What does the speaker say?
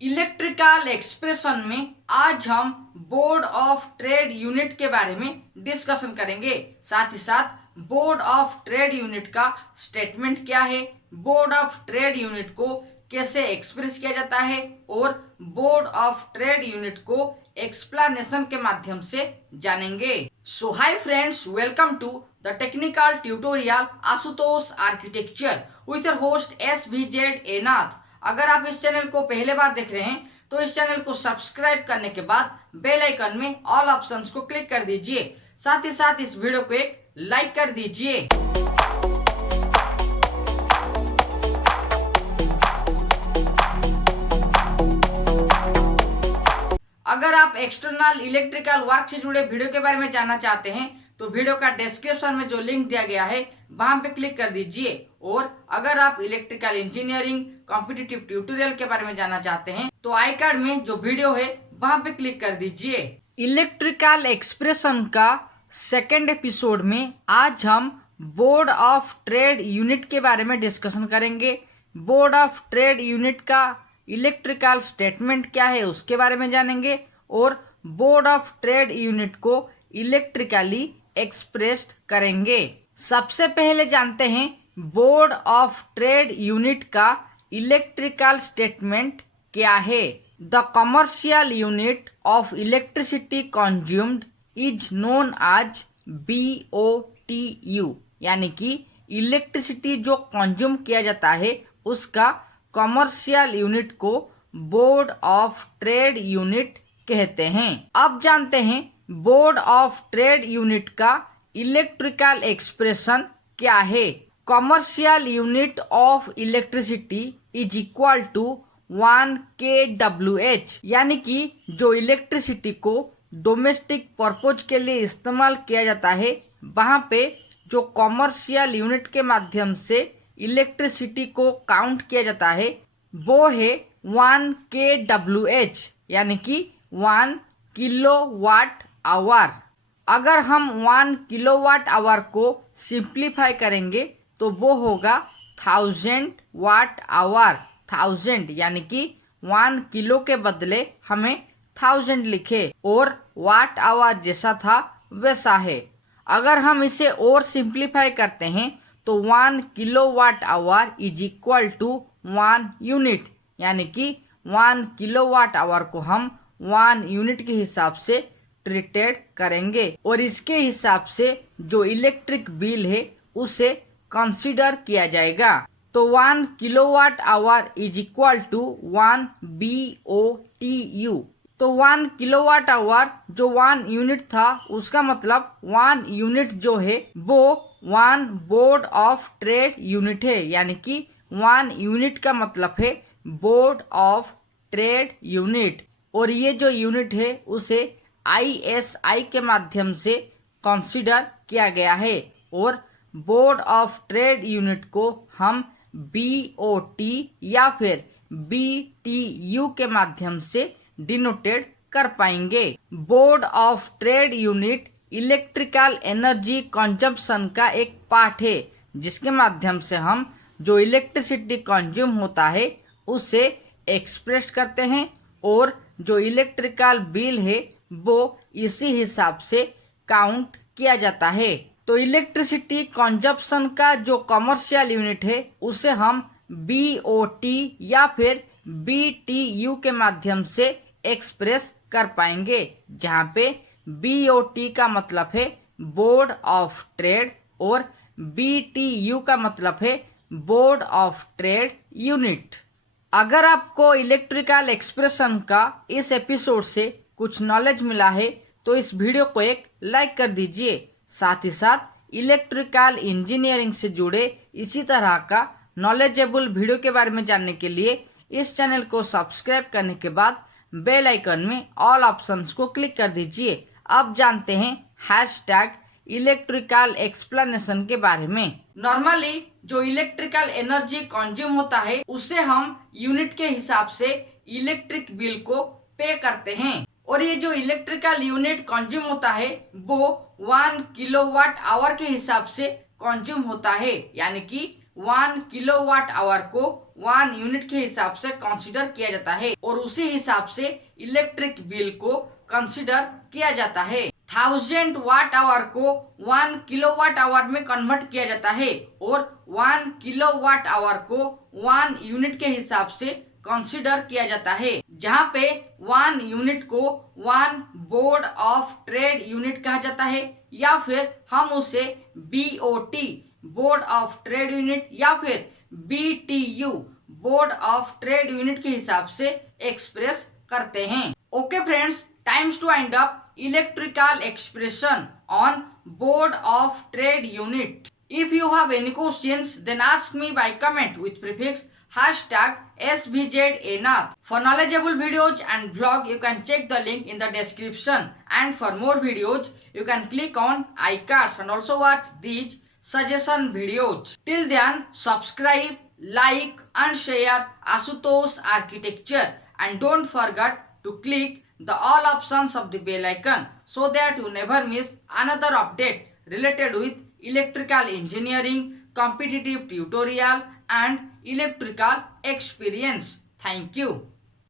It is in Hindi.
इलेक्ट्रिकल एक्सप्रेशन में आज हम बोर्ड ऑफ ट्रेड यूनिट के बारे में डिस्कशन करेंगे। साथ ही साथ बोर्ड ऑफ ट्रेड यूनिट का स्टेटमेंट क्या है, बोर्ड ऑफ ट्रेड यूनिट को कैसे एक्सप्रेस किया जाता है और बोर्ड ऑफ ट्रेड यूनिट को एक्सप्लेनेशन के माध्यम से जानेंगे। So hi friends, welcome to the technical tutorial Ashutosh architecture with your host SVZ एनाथ। अगर आप इस चैनल को पहले बार देख रहे हैं तो इस चैनल को सब्सक्राइब करने के बाद बेल आइकन में ऑल ऑप्शंस को क्लिक कर दीजिए। साथ ही साथ इस वीडियो को एक लाइक कर दीजिए। अगर आप एक्सटर्नल इलेक्ट्रिकल वर्क से जुड़े वीडियो के बारे में जानना चाहते हैं तो वीडियो का डिस्क्रिप्शन में जो लिंक दिया गया है वहां पे क्लिक कर दीजिए। और अगर आप इलेक्ट्रिकल इंजीनियरिंग कॉम्पिटिटिव ट्यूटोरियल के बारे में जानना चाहते हैं तो आई कार्ड में जो वीडियो है वहां पे क्लिक कर दीजिए। इलेक्ट्रिकल एक्सप्रेशन का सेकेंड एपिसोड में आज हम बोर्ड ऑफ ट्रेड यूनिट के बारे में डिस्कशन करेंगे। बोर्ड ऑफ ट्रेड यूनिट का इलेक्ट्रिकल स्टेटमेंट क्या है उसके बारे में जानेंगे और बोर्ड ऑफ ट्रेड यूनिट को इलेक्ट्रिकली एक्सप्रेस्ड करेंगे। सबसे पहले जानते हैं बोर्ड ऑफ ट्रेड यूनिट का इलेक्ट्रिकल स्टेटमेंट क्या है। The commercial unit of electricity consumed is known as BOTU, यानी कि इलेक्ट्रिसिटी जो कंज्यूम किया जाता है उसका कमर्शियल यूनिट को बोर्ड ऑफ ट्रेड यूनिट कहते हैं। अब जानते हैं बोर्ड ऑफ ट्रेड यूनिट का इलेक्ट्रिकल एक्सप्रेशन क्या है। Commercial unit of electricity is equal to 1 kWh, यानी कि जो इलेक्ट्रिसिटी को डोमेस्टिक पर्पज के लिए इस्तेमाल किया जाता है वहां पे जो कमर्शियल यूनिट के माध्यम से इलेक्ट्रिसिटी को काउंट किया जाता है वो है 1 kWh, यानी कि 1 किलोवाट आवर। अगर हम 1 किलोवाट आवर को सिंप्लीफाई करेंगे तो वो होगा 1000 वाट आवर। 1000 यानी कि 1 किलो के बदले हमें 1000 लिखे और वाट आवर जैसा था वैसा है। अगर हम इसे और सिंप्लीफाई करते हैं तो 1 kilowatt hour is equal to 1 unit, यानी कि 1 किलोवाट आवर को हम 1 यूनिट के हिसाब से ट्रीटेड करेंगे और इसके हिसाब से जो इलेक्ट्रिक बिल है उसे कंसीडर किया जाएगा। तो 1 kilowatt hour is equal to 1 BOTU। तो 1 किलोवाट आवर जो 1 यूनिट था उसका मतलब 1 यूनिट जो है वो 1 बोर्ड ऑफ ट्रेड यूनिट है, यानी कि 1 यूनिट का मतलब है बोर्ड ऑफ ट्रेड यूनिट। और ये जो यूनिट है उसे ISI के माध्यम से कंसीडर किया गया है और बोर्ड ऑफ ट्रेड यूनिट को हम BOT या फिर BTU के माध्यम से डिनोटेड कर पाएंगे। Board of trade unit electrical energy consumption का एक पार्ट है जिसके माध्यम से हम जो इलेक्ट्रिसिटी कंज्यूम होता है उसे एक्सप्रेस करते हैं और जो इलेक्ट्रिकल बिल है वो इसी हिसाब से काउंट किया जाता है। तो इलेक्ट्रिसिटी कंजप्शन का जो कमर्शियल यूनिट है उसे हम BOT या फिर BTU के माध्यम से एक्सप्रेस कर पाएंगे, जहाँ पे BOT का मतलब है बोर्ड ऑफ ट्रेड और BTU का मतलब है बोर्ड ऑफ ट्रेड यूनिट। अगर आपको इलेक्ट्रिकल एक्सप्रेशन का इस एपिसोड से कुछ नॉलेज मिला है तो इस वीडियो को एक लाइक कर दीजिए। साथ ही साथ इलेक्ट्रिकल इंजीनियरिंग से जुड़े इसी तरह का नॉलेजेबल वीडियो के बारे में जानने के लिए इस चैनल को सब्सक्राइब करने के बाद बेल आइकन में ऑल ऑप्शंस को क्लिक कर दीजिए। अब जानते हैं हैशटैग इलेक्ट्रिकल एक्सप्लेनेशन के बारे में। नॉर्मली जो इलेक्ट्रिकल एनर्जी कंज्यूम होता है उसे हम यूनिट के हिसाब से इलेक्ट्रिक बिल को पे करते हैं और ये जो इलेक्ट्रिकल यूनिट कंज्यूम होता है वो 1 किलोवाट आवर के हिसाब से कंज्यूम होता है, यानी कि 1 किलोवाट आवर को 1 यूनिट के हिसाब से कंसीडर किया जाता है और उसी हिसाब से इलेक्ट्रिक बिल को कंसीडर किया जाता है। 1000 वाट आवर को 1 किलोवाट आवर में कन्वर्ट किया जाता है और 1 किलोवाट आवर को 1 यूनिट के हिसाब से कंसीडर किया जाता है, जहाँ पे 1 यूनिट को 1 बोर्ड ऑफ ट्रेड यूनिट कहा जाता है या फिर हम उसे BOT board of trade unit या फिर BTU board of trade unit के हिसाब से एक्सप्रेस करते हैं। Okay friends, time's to wind up electrical expression on board of trade unit. If you have any questions, then ask me by comment with prefix #SVZAnath. For knowledgeable videos and blog, you can check the link in the description. And for more videos, you can click on iCards and also watch these suggestion videos. Till then, subscribe, like and share Asutosh Architecture, and don't forget to click the all options of the bell icon so that you never miss another update related with electrical engineering, competitive tutorial and electrical experience. Thank you.